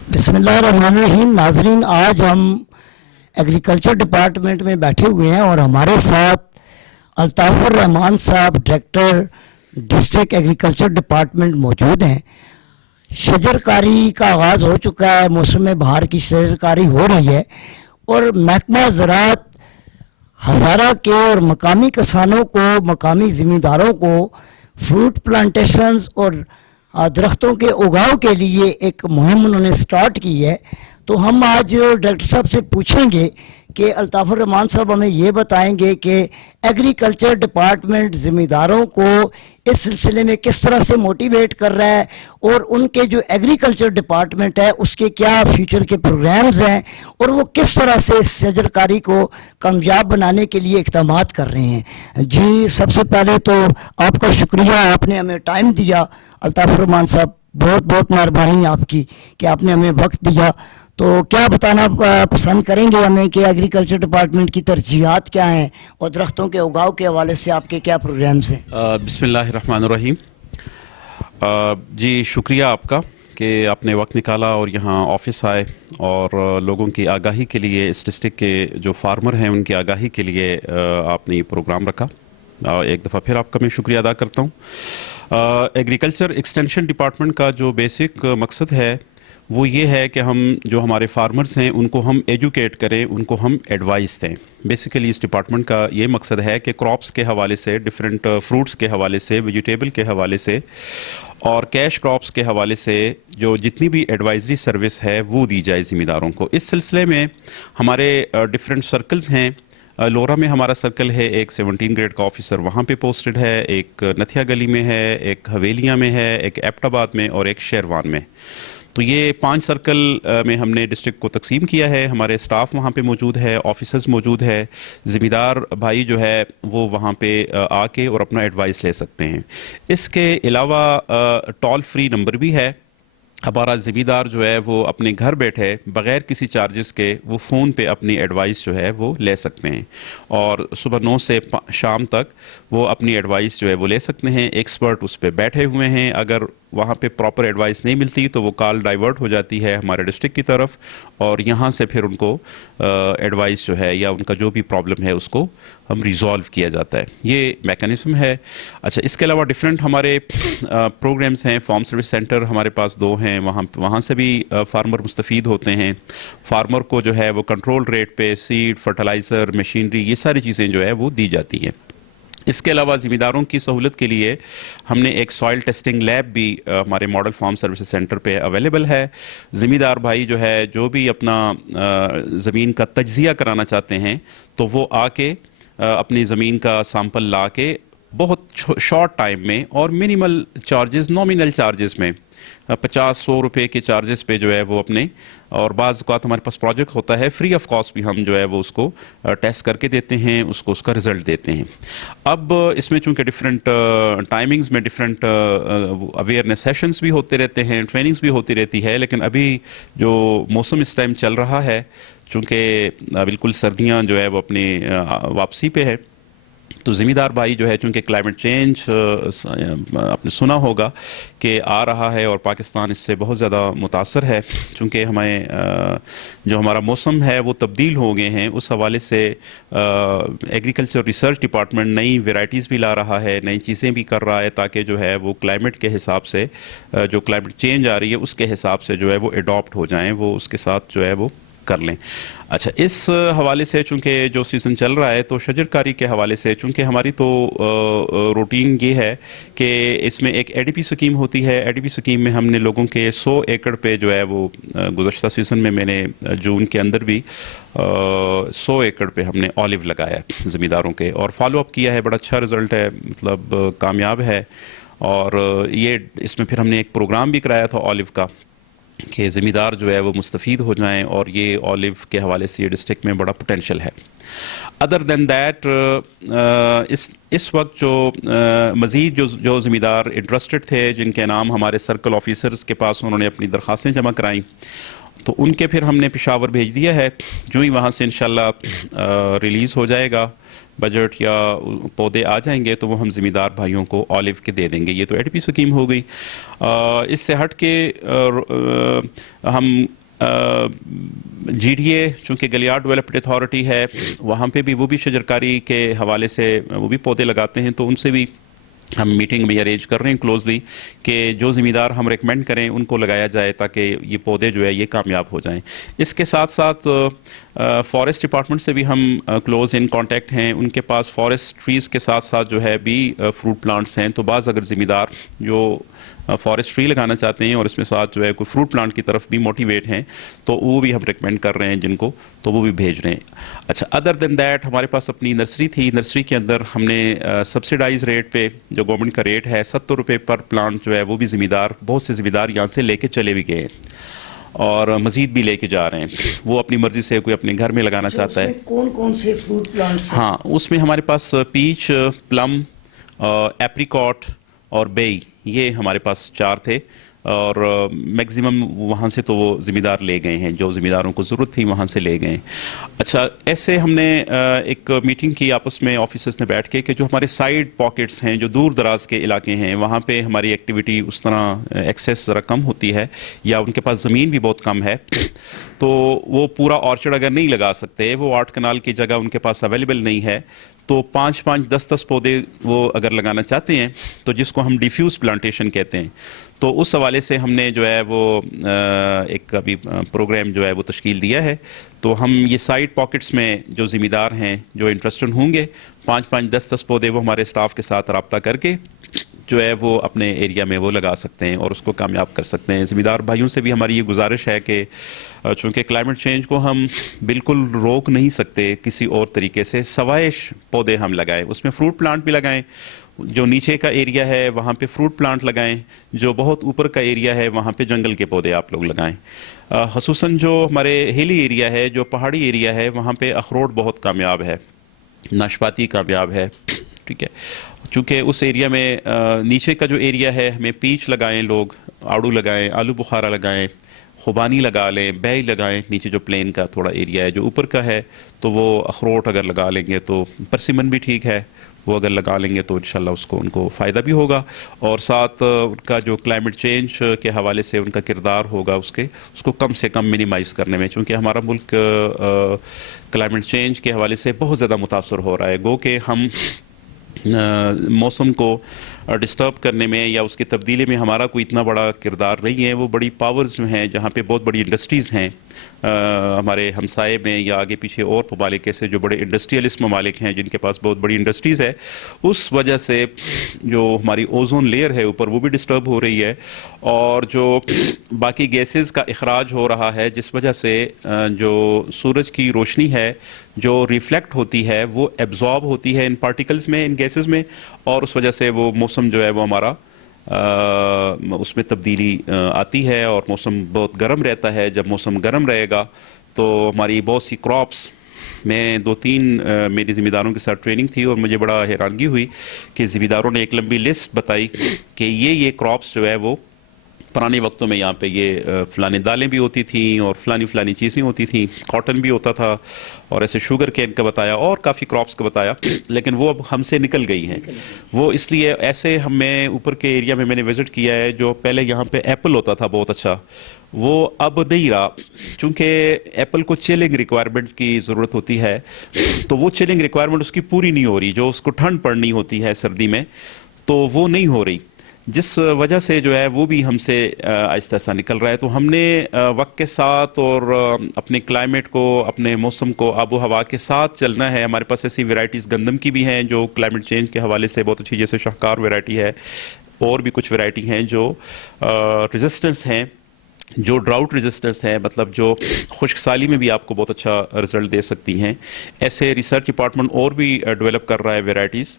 बिस्मिल्लाहिर्रहमानिर्रहीम। नाजरीन, आज हम एग्रीकल्चर डिपार्टमेंट में बैठे हुए हैं और हमारे साथ अल्ताफ़ुर रहमान साहब, डायरेक्टर डिस्ट्रिक्ट एग्रीकल्चर डिपार्टमेंट मौजूद हैं। शजरकारी का आगाज़ हो चुका है, मौसम बहार की शजरकारी हो रही है और महकमा ज़राअत हज़ारा के और मकामी किसानों को, मकामी ज़मींदारों को फ्रूट प्लांटेशंस और दरख्तों के उगाव के लिए एक मुहिम उन्होंने स्टार्ट की है। तो हम आज डॉक्टर साहब से पूछेंगे कि अल्ताफ़ुर रहमान साहब हमें ये बताएंगे कि एग्रीकल्चर डिपार्टमेंट ज़मींदारों को इस सिलसिले में किस तरह से मोटिवेट कर रहा है और उनके जो एग्रीकल्चर डिपार्टमेंट है उसके क्या फ्यूचर के प्रोग्राम्स हैं और वो किस तरह से इस शजरकारी को कामयाब बनाने के लिए इक़दामात कर रहे हैं। जी, सबसे पहले तो आपका शुक्रिया, आपने हमें टाइम दिया। अल्ताफ़ुर रहमान साहब, बहुत बहुत मेहरबानी आपकी कि आपने हमें वक्त दिया। तो क्या बताना पसंद करेंगे हमें कि एग्रीकल्चर डिपार्टमेंट की तरजीहात क्या हैं और दरख्तों के उगाव के हवाले से आपके क्या प्रोग्राम्स हैं? बिस्मिल्लाहिर्रहमानिर्रहीम। जी, शुक्रिया आपका कि आपने वक्त निकाला और यहाँ ऑफिस आए और लोगों की आगाही के लिए, इस डिस्ट्रिक्ट के जो फार्मर हैं उनकी आगाही के लिए आपने ये प्रोग्राम रखा। एक दफ़ा फिर आपका मैं शुक्रिया अदा करता हूँ। एग्रीकल्चर एक्सटेंशन डिपार्टमेंट का जो बेसिक मकसद है वो ये है कि हम जो हमारे फार्मर्स हैं उनको हम एजुकेट करें, उनको हम एडवाइस दें। बेसिकली इस डिपार्टमेंट का ये मकसद है कि क्रॉप्स के हवाले से, डिफरेंट फ्रूट्स के हवाले से, वेजिटेबल के हवाले से और कैश क्रॉप्स के हवाले से जो जितनी भी एडवाइजरी सर्विस है वो दी जाए ज़मींदारों को। इस सिलसिले में हमारे डिफरेंट सर्कल्स हैं। लोरा में हमारा सर्कल है, एक 17 ग्रेड का ऑफिसर वहाँ पे पोस्टेड है, एक नथिया गली में है, एक हवेलियाँ में है, एक एबटाबाद में और एक शेरवान में। तो ये 5 सर्कल में हमने डिस्ट्रिक्ट को तकसीम किया है। हमारे स्टाफ वहाँ पे मौजूद है, ऑफिसर्स मौजूद है, ज़मींदार भाई जो है वो वहाँ पे आके और अपना एडवाइस ले सकते हैं। इसके अलावा टोल फ्री नंबर भी है। हमारा ज़मींदार जो है वो अपने घर बैठे बग़ैर किसी चार्जेस के वो फ़ोन पे अपनी एडवाइस जो है वो ले सकते हैं और सुबह 9 से शाम तक वो अपनी एडवाइस जो है वो ले सकते हैं। एक्सपर्ट उस पर बैठे हुए हैं। अगर वहाँ पे प्रॉपर एडवाइस नहीं मिलती तो वो कॉल डाइवर्ट हो जाती है हमारे डिस्ट्रिक्ट की तरफ और यहाँ से फिर उनको एडवाइस जो है या उनका जो भी प्रॉब्लम है उसको हम रिज़ॉल्व किया जाता है। ये मैकेनिज़्म है। अच्छा, इसके अलावा डिफरेंट हमारे प्रोग्राम्स हैं। फार्म सर्विस सेंटर हमारे पास 2 हैं, वहाँ से भी फार्मर मुस्तफ़ीद होते हैं। फार्मर को जो है वो कंट्रोल रेट पे सीड, फर्टिलाइज़र, मशीनरी, ये सारी चीज़ें जो है वो दी जाती हैं। इसके अलावा ज़मींदारों की सहूलत के लिए हमने एक सॉइल टेस्टिंग लैब भी हमारे मॉडल फार्म सर्विसेज सेंटर पे अवेलेबल है। ज़मींदार भाई जो है जो भी अपना ज़मीन का तज्ज़िया कराना चाहते हैं तो वो आके अपनी ज़मीन का सैंपल ला के बहुत शॉर्ट टाइम में और मिनिमल चार्जेस, नॉमिनल चार्जेस में 50-100 रुपए के चार्जेस पे जो है वो अपने, और बाज़ औक़ात हमारे पास प्रोजेक्ट होता है फ्री ऑफ कॉस्ट भी हम जो है वो उसको टेस्ट करके देते हैं, उसका रिज़ल्ट देते हैं। अब इसमें चूंकि डिफरेंट टाइमिंग्स में डिफरेंट अवेयरनेस सेशंस भी होते रहते हैं, ट्रेनिंग्स भी होती रहती है, लेकिन अभी जो मौसम इस टाइम चल रहा है, चूँकि बिल्कुल सर्दियाँ जो है वो अपनी वापसी पे है, तो ज़मींदार भाई जो है चूँकि क्लाइमेट चेंज आपने सुना होगा कि आ रहा है और पाकिस्तान इससे बहुत ज़्यादा मुतासर है, चूँकि हमें जो हमारा मौसम है वो तब्दील हो गए हैं। उस हवाले से एग्रीकल्चर रिसर्च डिपार्टमेंट नई वेराइटीज़ भी ला रहा है, नई चीज़ें भी कर रहा है ताकि जो है वो क्लाइमेट के हिसाब से, जो क्लाइमेट चेंज आ रही है उसके हिसाब से जो है वो एडॉप्ट हो जाएँ, वो उसके साथ जो है वो कर लें। अच्छा, इस हवाले से चूँकि जो सीज़न चल रहा है तो शजरकारी के हवाले से चूँकि हमारी तो रूटीन ये है कि इसमें एक एडीपी स्कीम होती है। एडीपी स्कीम में हमने लोगों के 100 एकड़ पे जो है वो गुज़श्ता सीज़न में मैंने जून के अंदर भी 100 एकड़ पे हमने ऑलिव लगाया ज़मींदारों के और फॉलोअप किया है। बड़ा अच्छा रिज़ल्ट है, मतलब कामयाब है। और ये इसमें फिर हमने एक प्रोग्राम भी कराया था ऑलिव का कि ज़मींदार जो है वो मुस्तफ़ीद हो जाएं और ये ऑलिव के हवाले से ये डिस्ट्रिक्ट में बड़ा पोटेंशल है। अदर दैन दैट इस वक्त जो मज़ीद जो ज़मींदार इंटरेस्टेड थे, जिनके नाम हमारे सर्कल ऑफिसर्स के पास उन्होंने अपनी दरख्वास्तें जमा कराईं, तो उनके फिर हमने पेशावर भेज दिया है। जो ही वहाँ से इंशाल्लाह रिलीज़ हो जाएगा बजट या पौधे आ जाएंगे तो वो हम ज़िम्मेदार भाइयों को ऑलिव के दे देंगे। ये तो एडीपी स्कीम हो गई। इससे हट के हम जीडीए चूँकि गलियार डेवलपमेंट अथॉरिटी है, वहाँ पे भी वो भी शजरकारी के हवाले से वो भी पौधे लगाते हैं, तो उनसे भी हम मीटिंग भी अरेंज कर रहे हैं क्लोजली कि जो ज़िम्मेदार हम रेकमेंड करें उनको लगाया जाए ताकि ये पौधे जो है ये कामयाब हो जाएं। इसके साथ साथ फॉरेस्ट डिपार्टमेंट से भी हम क्लोज इन कांटेक्ट हैं। उनके पास फॉरेस्ट ट्रीज़ के साथ साथ जो है भी फ्रूट प्लांट्स हैं, तो बाज़ अगर ज़िम्मेदार जो फॉरेस्ट ट्री लगाना चाहते हैं और इसमें साथ जो है कोई फ्रूट प्लांट की तरफ भी मोटिवेट हैं, तो वो भी हम रिकमेंड कर रहे हैं जिनको, तो वो भी भेज रहे हैं। अच्छा, अदर देन दैट हमारे पास अपनी नर्सरी थी। नर्सरी के अंदर हमने सब्सिडाइज रेट पे जो गवर्नमेंट का रेट है 70 रुपये पर प्लांट जो है वो भी ज़िम्मेदार, बहुत से ज़िम्मेदार यहाँ से लेके चले भी गए और मज़ीद भी लेके जा रहे हैं। वो अपनी मर्ज़ी से कोई अपने घर में लगाना चाहता है। कौन कौन से फ्रूट प्लांट्स? हाँ, उसमें हमारे पास पीच, प्लम, एप्रिकॉट और बेई, ये हमारे पास 4 थे और मैक्सिमम वहाँ से तो वो ज़िम्मेदार ले गए हैं, जो ज़िम्मेदारों को ज़रूरत थी वहाँ से ले गए। अच्छा, ऐसे हमने एक मीटिंग की आपस में ऑफिसर्स ने बैठ के कि जो हमारे साइड पॉकेट्स हैं, जो दूर दराज के इलाके हैं, वहाँ पे हमारी एक्टिविटी उस तरह एक्सेस ज़रा कम होती है या उनके पास ज़मीन भी बहुत कम है, तो वो पूरा ऑर्चर्ड अगर नहीं लगा सकते, वो 8 कनाल की जगह उनके पास अवेलेबल नहीं है, तो 5-5, 10-10 पौधे वो अगर लगाना चाहते हैं, तो जिसको हम डिफ्यूज प्लांटेशन कहते हैं, तो उस हवाले से हमने जो है वो एक अभी प्रोग्राम जो है वो तश्कील दिया है। तो हम ये साइड पॉकेट्स में जो ज़िम्मेदार हैं, जो इंटरेस्टेड होंगे, 5-5, 10-10 पौधे वो हमारे स्टाफ के साथ रब्ता करके जो है वो अपने एरिया में वो लगा सकते हैं और उसको कामयाब कर सकते हैं। ज़िम्मेदार भाइयों से भी हमारी ये गुजारिश है कि चूँकि क्लाइमेट चेंज को हम बिल्कुल रोक नहीं सकते किसी और तरीके से, सवाए पौधे हम लगाएं, उसमें फ्रूट प्लांट भी लगाएं। जो नीचे का एरिया है वहाँ पे फ्रूट प्लांट लगाएं, जो बहुत ऊपर का एरिया है वहाँ पे जंगल के पौधे आप लोग लगाएं। ख़ुसूसन जो हमारे हिली एरिया है, जो पहाड़ी एरिया है, वहाँ पे अखरोट बहुत कामयाब है, नाशपाती कामयाब है, ठीक है। चूँकि उस एरिया में नीचे का जो एरिया है, हमें पीच लगाएं, लोग आड़ू लगाएं, आलू बुखारा लगाएं, खुबानी लगा लें, बेई लगाएं। नीचे जो प्लेन का थोड़ा एरिया है, जो ऊपर का है, तो वो अखरोट अगर लगा लेंगे तो परसिमन भी ठीक है, वो अगर लगा लेंगे तो इंशाल्लाह उसको उनको फ़ायदा भी होगा और साथ उनका जो क्लाइमेट चेंज के हवाले से उनका किरदार होगा उसको कम से कम मिनिमाइज़ करने में, क्योंकि हमारा मुल्क क्लाइमेट चेंज के हवाले से बहुत ज़्यादा मुतासर हो रहा है। गो कि हम मौसम को डिस्टर्ब करने में या उसकी तब्दीली में हमारा कोई इतना बड़ा किरदार नहीं है। वो बड़ी पावर्स जो हैं, जहाँ पे बहुत बड़ी इंडस्ट्रीज़ हैं हमारे हमसाए में या आगे पीछे और ममालिक ऐसे जो बड़े इंडस्ट्रियलिस्ट ममालिक हैं जिनके पास बहुत बड़ी इंडस्ट्रीज़ है, उस वजह से जो हमारी ओजोन लेयर है ऊपर वो भी डिस्टर्ब हो रही है और जो बाकी गैसेस का इखराज हो रहा है, जिस वजह से जो सूरज की रोशनी है जो रिफ्लेक्ट होती है वो एब्जॉर्ब होती है इन पार्टिकल्स में, इन गैसेस में, और उस वजह से वो मौसम जो है वो हमारा उसमें तब्दीली आती है और मौसम बहुत गर्म रहता है। जब मौसम गर्म रहेगा तो हमारी बहुत सी क्रॉप्स, मैं 2-3 मेरी ज़िम्मेदारों के साथ ट्रेनिंग थी और मुझे बड़ा हैरानगी हुई कि ज़िम्मेदारों ने एक लंबी लिस्ट बताई कि ये क्रॉप्स जो है वो पुराने वक्तों में यहाँ पे ये फ़लानी दालें भी होती थी और फ़लानी चीज़ें होती थी, कॉटन भी होता था और ऐसे शुगर केन का बताया और काफ़ी क्रॉप्स का बताया, लेकिन वो अब हमसे निकल गई हैं। वो इसलिए ऐसे हमें ऊपर के एरिया में मैंने विज़िट किया है, जो पहले यहाँ पे एप्पल होता था बहुत अच्छा, वो अब नहीं रहा, क्योंकि एप्पल को चिलिंग रिक्वायरमेंट की ज़रूरत होती है, तो वो चिलिंग रिक्वायरमेंट उसकी पूरी नहीं हो रही, जो उसको ठंड पड़नी होती है सर्दी में, तो वो नहीं हो रही, जिस वजह से जो है वो भी हमसे आहिस्ता आहिस्ता निकल रहा है। तो हमने वक्त के साथ और अपने क्लाइमेट को, अपने मौसम को, आबो हवा के साथ चलना है। हमारे पास ऐसी वैरायटीज़ गंदम की भी हैं जो क्लाइमेट चेंज के हवाले से बहुत अच्छी, जैसे शाहकार वैरायटी है, और भी कुछ वैरायटी हैं जो रेजिस्टेंस हैं, जो ड्राउट रेजिस्टेंस है, मतलब जो खुश्क साली में भी आपको बहुत अच्छा रिजल्ट दे सकती हैं। ऐसे रिसर्च डिपार्टमेंट और भी डेवलप कर रहा है वैरायटीज़,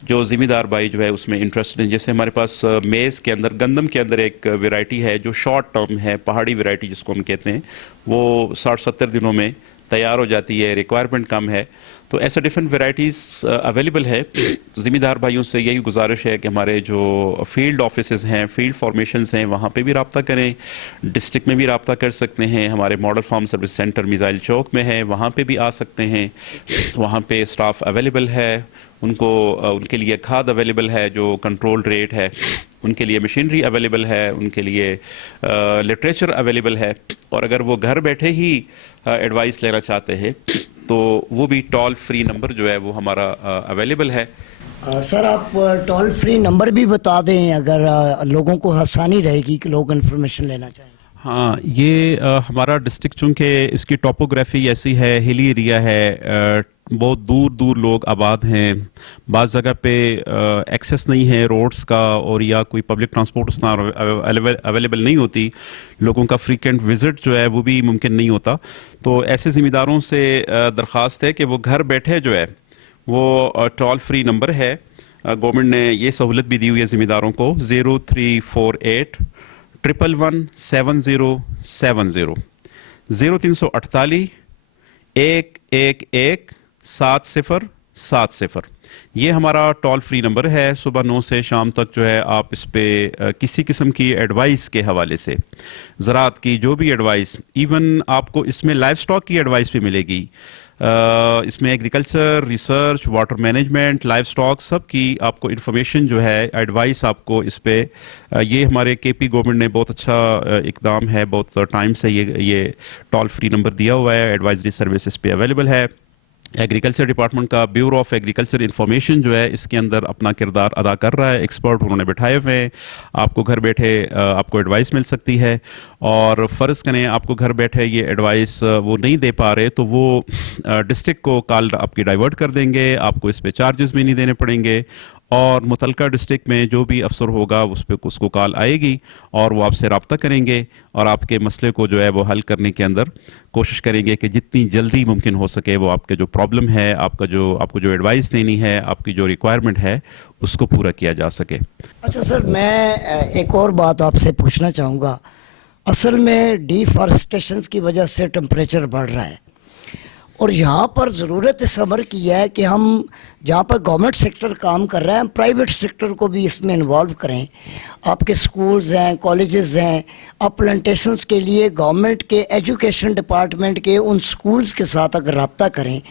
जो ज़िम्मेदार भाई जो है उसमें इंटरेस्ट है। जैसे हमारे पास मेज़ के अंदर, गंदम के अंदर एक वैरायटी है जो शॉर्ट टर्म है, पहाड़ी वैरायटी जिसको हम कहते हैं, वो 60-70 दिनों में तैयार हो जाती है, रिक्वायरमेंट कम है, तो ऐसे डिफरेंट वेराइटीज़ अवेलेबल है। तो ज़िम्मेदार भाइयों से यही गुजारिश है कि हमारे जो फील्ड ऑफिसेज हैं, फील्ड फॉर्मेशंस हैं, वहाँ पे भी रब्ता करें। डिस्ट्रिक्ट में भी रब्ता कर सकते हैं, हमारे model farm service centre missile Chowk में है, वहाँ पे भी आ सकते हैं। वहाँ पे स्टाफ अवेलेबल है, उनके लिए खाद अवेलेबल है जो कंट्रोल रेट है, उनके लिए मशीनरी अवेलेबल है, उनके लिए लिटरेचर अवेलेबल है। और अगर वो घर बैठे ही एडवाइस लेना चाहते हैं तो वो भी टोल फ्री नंबर जो है वो हमारा अवेलेबल है। सर आप टोल फ्री नंबर भी बता दें अगर लोगों को आसानी रहेगी कि लोग इन्फॉर्मेशन लेना चाहें। हाँ, ये हमारा डिस्ट्रिक्ट चूँकि इसकी टोपोग्राफी ऐसी है, हिली एरिया है, बहुत दूर दूर लोग आबाद हैं, बाज़ जगह पे एक्सेस नहीं है रोड्स का, और या कोई पब्लिक ट्रांसपोर्ट उतना अवेलेबल नहीं होती, लोगों का फ्रीक्वेंट विज़िट जो है वो भी मुमकिन नहीं होता। तो ऐसे ज़िम्मेदारों से दरख्वास्त है कि वो घर बैठे जो है वो टोल फ्री नंबर है, गवर्नमेंट ने ये सहूलत भी दी हुई है ज़िम्मेदारों को, 0348 1117070 0348 111 7070। ये हमारा टोल फ्री नंबर है। सुबह 9 से शाम तक जो है आप इस पे किसी किस्म की एडवाइस के हवाले से, ज़राअत की जो भी एडवाइस, इवन आपको इसमें लाइव स्टॉक की एडवाइस भी मिलेगी, इसमें agriculture, research, water management, live stock, सब की आपको इन्फॉर्मेशन जो है, एडवाइस आपको इस पे ये हमारे केपी गवर्नमेंट ने बहुत अच्छा इकदाम है, बहुत टाइम से ये टोल फ्री नंबर दिया हुआ है, एडवाइजरी सर्विसेज पे अवेलेबल है। एग्रीकल्चर डिपार्टमेंट का ब्यूरो ऑफ एग्रीकल्चर इंफॉर्मेशन जो है इसके अंदर अपना किरदार अदा कर रहा है, एक्सपर्ट उन्होंने बैठाए हुए हैं, आपको घर बैठे आपको एडवाइस मिल सकती है। और फ़र्ज़ करें आपको घर बैठे ये एडवाइस वो नहीं दे पा रहे तो वो डिस्ट्रिक्ट को कॉल आपकी डाइवर्ट कर देंगे, आपको इस पे चार्जेस भी नहीं देने पड़ेंगे, और मुतलका डिस्ट्रिक्ट में जो भी अफसर होगा उस पर उसको कॉल आएगी और वो आपसे रब्ता करेंगे और आपके मसले को जो है वो हल करने के अंदर कोशिश करेंगे कि जितनी जल्दी मुमकिन हो सके वो आपके जो प्रॉब्लम है, आपको जो एडवाइस देनी है, आपकी जो रिक्वायरमेंट है, उसको पूरा किया जा सके। अच्छा सर, मैं एक और बात आपसे पूछना चाहूँगा। असल में डिफॉरेस्टेशन की वजह से टेम्परेचर बढ़ रहा है और यहाँ पर ज़रूरत इस अमर की है कि हम जहाँ पर गवर्नमेंट सेक्टर काम कर रहा है, हम प्राइवेट सेक्टर को भी इसमें इन्वॉल्व करें। आपके स्कूल्स हैं, कॉलेजेस हैं, आप प्लांटेशंस के लिए गवर्नमेंट के एजुकेशन डिपार्टमेंट के उन स्कूल्स के साथ अगर रब्ता करें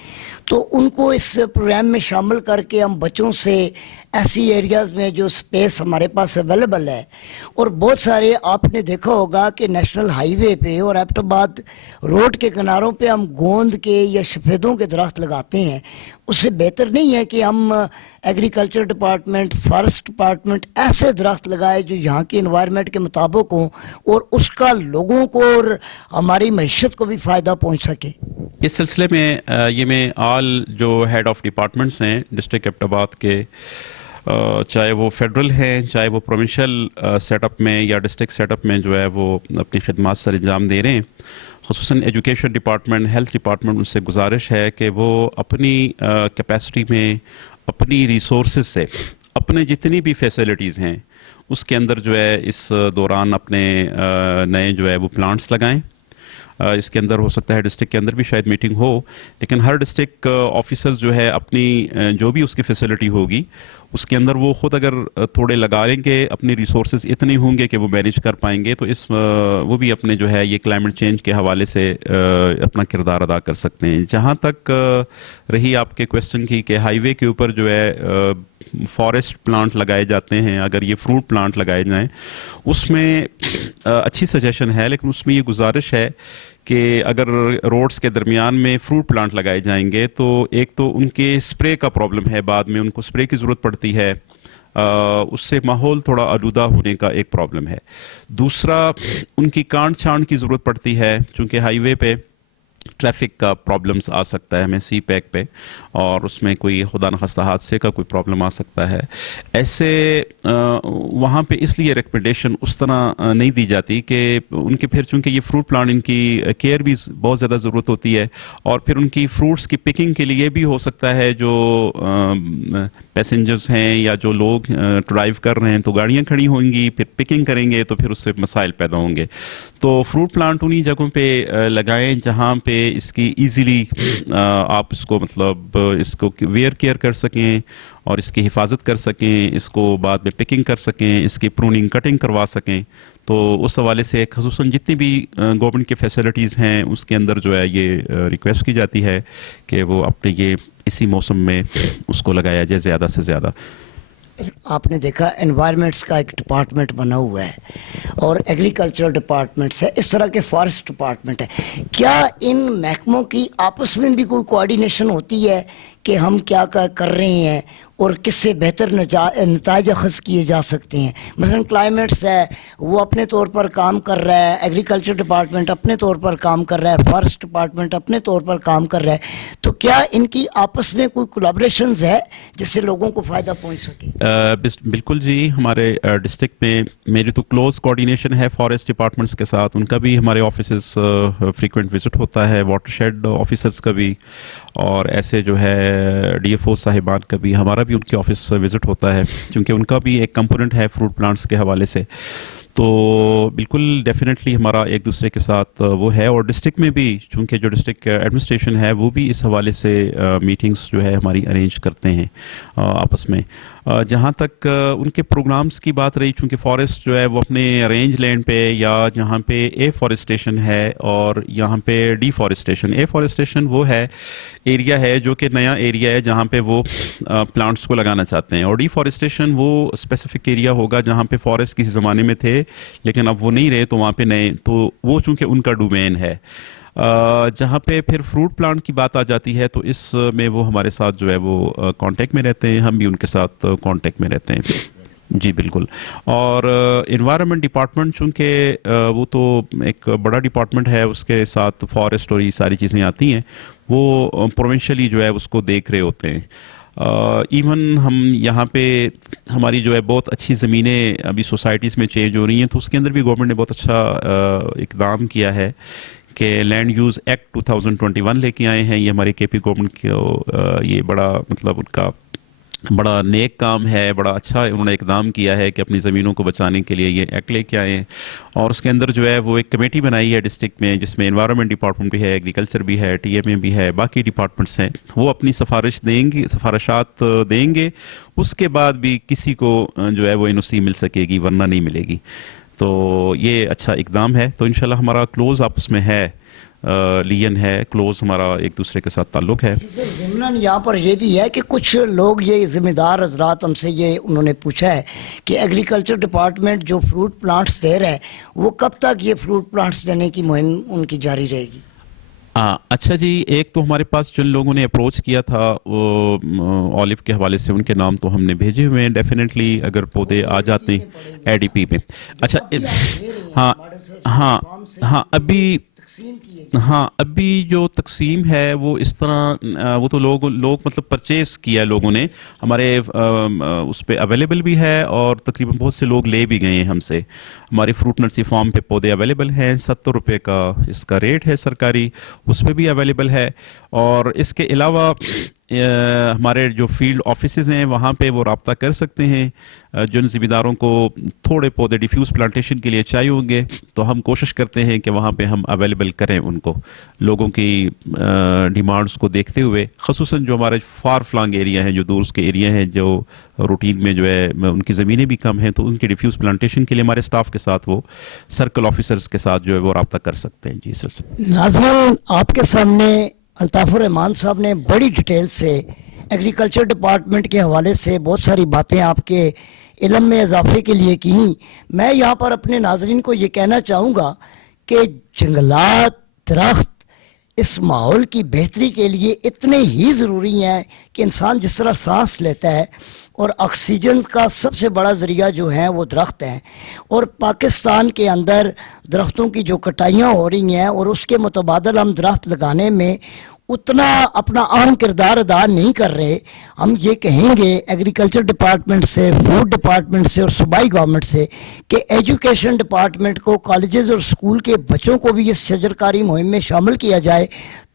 तो उनको इस प्रोग्राम में शामिल करके हम बच्चों से ऐसी एरियाज़ में जो स्पेस हमारे पास अवेलेबल है, और बहुत सारे आपने देखा होगा कि नेशनल हाईवे पे और एबटाबाद रोड के किनारों पे हम गोंद के या सफ़ेदों के दरख्त लगाते हैं। उससे बेहतर नहीं है कि हम एग्रीकल्चर डिपार्टमेंट, फॉरेस्ट डिपार्टमेंट ऐसे दरख्त लगाए जो यहाँ की इन्वायरमेंट के मुताबिक हों और उसका लोगों को और हमारी मईशत को भी फ़ायदा पहुँच सके। इस सिलसिले में ये मैं आल जो हेड ऑफ डिपार्टमेंट्स हैं डिस्ट्रिक्ट एबटाबाद के, चाहे वो फेडरल हैं, चाहे वो प्रोविंशियल सेटअप में या डिस्ट्रिक्ट सेटअप में जो है वो अपनी खिदमात सर अंजाम दे रहे हैं, ख़ुसूसन एजुकेशन डिपार्टमेंट, हेल्थ डिपार्टमेंट, उनसे गुजारिश है कि वो अपनी कैपेसिटी में, अपनी रिसोर्सेज से, अपने जितनी भी फैसिलिटीज़ हैं उसके अंदर जो है इस दौरान अपने नए जो है वो प्लांट्स लगाएं। इसके अंदर हो सकता है डिस्ट्रिक्ट के अंदर भी शायद मीटिंग हो, लेकिन हर डिस्ट्रिक्ट ऑफिसर्स जो है अपनी जो भी उसकी फैसिलिटी होगी उसके अंदर वो ख़ुद अगर थोड़े लगा लेंगे, अपने रिसोर्सेज इतने होंगे कि वो मैनेज कर पाएंगे, तो वो भी अपने जो है ये क्लाइमेट चेंज के हवाले से अपना किरदार अदा कर सकते हैं। जहाँ तक रही आपके क्वेश्चन की कि हाईवे के ऊपर जो है फॉरेस्ट प्लांट लगाए जाते हैं, अगर ये फ्रूट प्लांट लगाए जाएं, उसमें अच्छी सजेशन है, लेकिन उसमें ये गुजारिश है कि अगर रोड्स के दरमियान में फ्रूट प्लांट लगाए जाएंगे तो एक तो उनके स्प्रे का प्रॉब्लम है, बाद में उनको स्प्रे की ज़रूरत पड़ती है, उससे माहौल थोड़ा आलूदा होने का एक प्रॉब्लम है। दूसरा, उनकी कांट छांट की ज़रूरत पड़ती है, चूँकि हाईवे पे ट्रैफिक का प्रॉब्लम्स आ सकता है हमें सी पैक पे, और उसमें कोई खुदा न खास्ता हादसे का कोई प्रॉब्लम आ सकता है। ऐसे वहाँ पे इसलिए रिकमेंडेशन उस तरह नहीं दी जाती कि उनके फिर चूँकि ये फ्रूट प्लांट, इनकी केयर भी बहुत ज़्यादा ज़रूरत होती है, और फिर उनकी फ्रूट्स की पिकिंग के लिए भी हो सकता है जो पैसेंजर्स हैं या जो लोग ड्राइव कर रहे हैं तो गाड़ियाँ खड़ी होंगी, फिर पिकिंग करेंगे तो फिर उससे मसाइल पैदा होंगे। तो फ्रूट प्लांट उन्हीं जगहों पे लगाएं जहाँ पे इसकी इजीली आप इसको मतलब इसको वेयर केयर कर सकें और इसकी हिफाजत कर सकें, इसको बाद में पिकिंग कर सकें, इसकी प्रूनिंग कटिंग करवा सकें। तो उस हवाले से ख़ुसूसन जितनी भी गवर्नमेंट की फैसिलिटीज़ हैं उसके अंदर जो है ये रिक्वेस्ट की जाती है कि वो अपने ये इसी मौसम में उसको लगाया जाए ज़्यादा से ज़्यादा। आपने देखा एनवायरनमेंट्स का एक डिपार्टमेंट बना हुआ है और एग्रीकल्चर डिपार्टमेंट्स है, इस तरह के फॉरेस्ट डिपार्टमेंट है। क्या इन महकमों की आपस में भी कोई कोऑर्डिनेशन होती है कि हम क्या क्या कर रहे हैं और किससे बेहतर नताइज अखज़ किए जा सकते हैं? मसलन क्लाइमेट्स है वो अपने तौर पर काम कर रहा है, एग्रीकल्चर डिपार्टमेंट अपने तौर पर काम कर रहा है, फॉरेस्ट डिपार्टमेंट अपने तौर पर काम कर रहा है, तो क्या इनकी आपस में कोई कोलैबोरेशंस है जिससे लोगों को फ़ायदा पहुंच सके? बिल्कुल जी, हमारे डिस्ट्रिक्ट में मेरी तो क्लोज कोऑर्डिनेशन है फॉरेस्ट डिपार्टमेंट्स के साथ। उनका भी हमारे ऑफिसेस फ्रीक्वेंट विजिट होता है, वाटरशेड ऑफिसर्स का भी, और ऐसे जो है डीएफओ साहिबान का भी, हमारा भी उनके ऑफिस विज़िट होता है क्योंकि उनका भी एक कंपोनेंट है फ्रूट प्लांट्स के हवाले से। तो बिल्कुल डेफिनेटली हमारा एक दूसरे के साथ वो है, और डिस्ट्रिक्ट में भी चूँकि जो डिस्ट्रिक्ट एडमिनिस्ट्रेशन है वो भी इस हवाले से मीटिंग्स जो है हमारी अरेंज करते हैं आपस में। जहाँ तक उनके प्रोग्राम्स की बात रही, चूँकि फॉरेस्ट जो है वो अपने रेंज लैंड पे या जहाँ पे एफॉरेस्टेशन है और यहाँ पे डिफॉरेस्टेशन। एफॉरेस्टेशन वो है एरिया है जो कि नया एरिया है जहाँ पे वो प्लांट्स को लगाना चाहते हैं, और डिफॉरेस्टेशन वो स्पेसिफिक एरिया होगा जहाँ पे फॉरेस्ट किसी ज़माने में थे लेकिन अब वो नहीं रहे तो वहाँ पे नए, तो वो चूँकि उनका डोमेन है। जहाँ पे फिर फ्रूट प्लांट की बात आ जाती है तो इसमें वो हमारे साथ जो है वो कांटेक्ट में रहते हैं, हम भी उनके साथ कांटेक्ट में रहते हैं। जी बिल्कुल। और इन्वायरमेंट डिपार्टमेंट चूँकि वो तो एक बड़ा डिपार्टमेंट है, उसके साथ फॉरेस्ट और ये सारी चीज़ें आती हैं, वो प्रोविंशियली जो है उसको देख रहे होते हैं। इवन हम यहाँ पे हमारी जो है बहुत अच्छी ज़मीनें अभी सोसाइटीज़ में चेंज हो रही हैं, तो उसके अंदर भी गवर्नमेंट ने बहुत अच्छा इकदाम किया है कि लैंड यूज़ एक्ट 2021 लेके आए हैं। ये हमारे केपी गवर्नमेंट को ये बड़ा मतलब उनका बड़ा नेक काम है, बड़ा अच्छा उन्होंने इकदाम किया है कि अपनी ज़मीनों को बचाने के लिए ये एक्ट लेके आए हैं। और उसके अंदर जो है वो एक कमेटी बनाई है डिस्ट्रिक्ट में जिसमें एनवायरनमेंट डिपार्टमेंट भी है, एग्रीकल्चर भी है, टीएमए भी है, बाकी डिपार्टमेंट्स हैं। वो अपनी सिफारिशात देंगे, उसके बाद भी किसी को जो है वो एनओसी मिल सकेगी, वरना नहीं मिलेगी। तो ये अच्छा इकदाम है। तो इंशाल्लाह हमारा क्लोज आपस में है, लियन है, क्लोज हमारा एक दूसरे के साथ ताल्लुक है। ज़िमनन यहाँ पर ये भी है कि कुछ लोग ये ज़िम्मेदार हजरात हमसे ये उन्होंने पूछा है कि एग्रीकल्चर डिपार्टमेंट जो फ्रूट प्लांट्स दे रहा है वो कब तक ये फ्रूट प्लांट्स देने की मुहिम उनकी जारी रहेगी? अच्छा जी, एक तो हमारे पास जिन लोगों ने अप्रोच किया था वो ऑलिव के हवाले से, उनके नाम तो हमने भेजे हुए हैं। डेफिनेटली अगर पौधे आ जाते हैं एडीपी में। अच्छा हाँ हाँ हाँ, अभी जो तकसीम है वो इस तरह वो तो लोग मतलब परचेज किया है लोगों ने, हमारे उस पर अवेलेबल भी है और तकरीबन बहुत से लोग ले भी गए हैं हमसे। हमारे फ्रूट नर्सरी फार्म पे पौधे अवेलेबल हैं, 70 रुपये का इसका रेट है सरकारी, उस पर भी अवेलेबल है। और इसके अलावा हमारे जो फील्ड ऑफिसेज हैं वहाँ पे वो रब्ता कर सकते हैं। जिन ज़िम्मेदारों को थोड़े पौधे डिफ्यूज़ प्लांटेशन के लिए चाहिए होंगे तो हम कोशिश करते हैं कि वहाँ पे हम अवेलेबल करें उनको, लोगों की डिमांड्स को देखते हुए। ख़ुसूसन जो हमारे फार फ्लांग एरिया हैं, जो दूर के एरिया हैं, जो रूटीन में जो है उनकी ज़मीनें भी कम हैं, तो उनकी डिफ्यूज़ प्लांटेशन के लिए हमारे स्टाफ के साथ वो सर्कल ऑफिसर्स के साथ जो है वो रब्ता कर सकते हैं। जी सर। नाज़रीन, आपके सामने अल्ताफ़ुर रहमान साहब ने बड़ी डिटेल से एग्रीकल्चर डिपार्टमेंट के हवाले से बहुत सारी बातें आपके इल्म में इजाफे के लिए की। मैं यहाँ पर अपने नाज़रीन को ये कहना चाहूँगा कि जंगलात, दरख्त इस माहौल की बेहतरी के लिए इतने ही ज़रूरी हैं कि इंसान जिस तरह सांस लेता है, और ऑक्सीजन का सबसे बड़ा ज़रिया जो है वो दरख्त हैं। और पाकिस्तान के अंदर दरख्तों की जो कटाइयाँ हो रही हैं और उसके मुतबादल हम दरख्त लगाने में उतना अपना अहम किरदार अदा नहीं कर रहे। हम ये कहेंगे एग्रीकल्चर डिपार्टमेंट से, फूड डिपार्टमेंट से और सूबाई गवर्नमेंट से कि एजुकेशन डिपार्टमेंट को, कॉलेजेस और स्कूल के बच्चों को भी इस शजरकारी मुहिम में शामिल किया जाए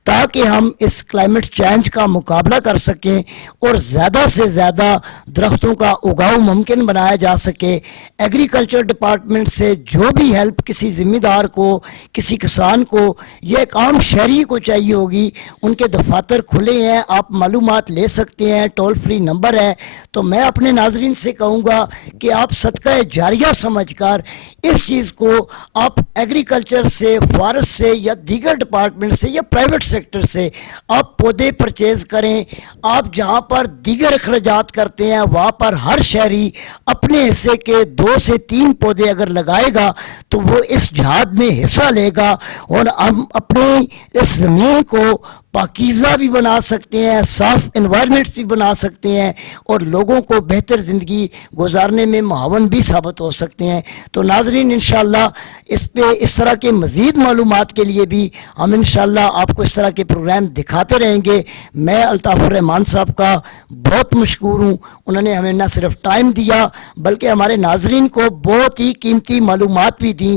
ताकि हम इस क्लाइमेट चेंज का मुकाबला कर सकें और ज़्यादा से ज़्यादा दरख्तों का उगाव मुमकिन बनाया जा सके। एग्रीकल्चर डिपार्टमेंट से जो भी हेल्प किसी ज़िम्मेदार को, किसी किसान को या एक आम शहरी को चाहिए होगी, उनके दफातर खुले हैं, आप मालूमात ले सकते हैं, टोल फ्री नंबर है। तो मैं अपने नाजरीन से कहूँगा कि आप सदका जारिया समझकर इस चीज़ को आप एग्रीकल्चर से, फॉरेस्ट से या दीगर डिपार्टमेंट से या प्राइवेट सेक्टर से आप पौधे परचेज करें। आप जहां पर दीगर अखराजात करते हैं वहां पर हर शहरी अपने हिस्से के 2 से 3 पौधे अगर लगाएगा तो वो इस जहाद में हिस्सा लेगा और हम अपनी इस ज़मीन को पाकीज़ा भी बना सकते हैं, साफ इन्वायरमेंट भी बना सकते हैं और लोगों को बेहतर ज़िंदगी गुजारने में मुआवन भी साबित हो सकते हैं। तो नाजरीन, इंशाअल्लाह इस पे इस तरह के मज़ीद मालूमात के लिए भी हम इंशाअल्लाह आपको इस तरह के प्रोग्राम दिखाते रहेंगे। मैं अल्ताफ़ुर रहमान साहब का बहुत मशकूर हूँ, उन्होंने हमें न सिर्फ टाइम दिया बल्कि हमारे नाजरीन को बहुत ही कीमती मालूमात भी दी।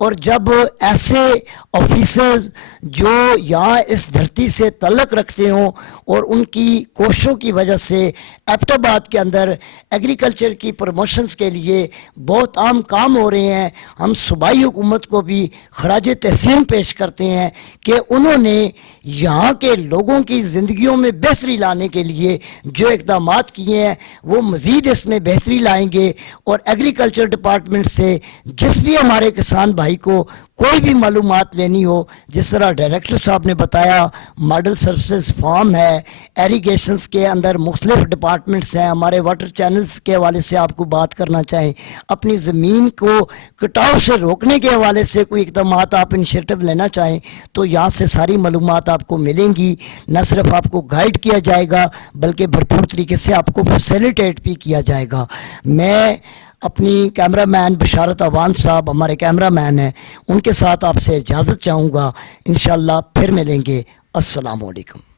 और जब ऐसे ऑफिसर्स जो यहाँ इस धरती से तल्लक रखते हों और उनकी कोशिशों की वजह से एबटाबाद के अंदर एग्रीकल्चर की प्रमोशंस के लिए बहुत आम काम हो रहे हैं, हम सूबाई हुकूमत को भी खराज तहसीन पेश करते हैं कि उन्होंने यहाँ के लोगों की ज़िंदगियों में बेहतरी लाने के लिए जो इक़दामात किए हैं वो मज़ीद इसमें बेहतरी लाएंगे। और एग्रीकल्चर डिपार्टमेंट से जिस भी हमारे किसान भाई को कोई भी मालूमात लेनी हो, जिस तरह डायरेक्टर साहब ने बताया, मॉडल सर्विसेज फार्म है, एरीगेशंस के अंदर मुख्तलिफ डिपार्टमेंट्स हैं, हमारे वाटर चैनल्स के हवाले से आपको बात करना चाहें, अपनी ज़मीन को कटाव से रोकने के हवाले से कोई इक़दाम आप इनिशिएटिव लेना चाहें तो यहाँ से सारी मालूमात आपको मिलेंगी। न सिर्फ आपको गाइड किया जाएगा बल्कि भरपूर तरीके से आपको फैसिलिटेट भी किया जाएगा। मैं अपनी कैमरामैन बशारत अवान साहब हमारे कैमरामैन हैं, उनके साथ आपसे इजाज़त चाहूँगा। इंशाअल्लाह फिर मिलेंगे। अस्सलाम वालेकुम।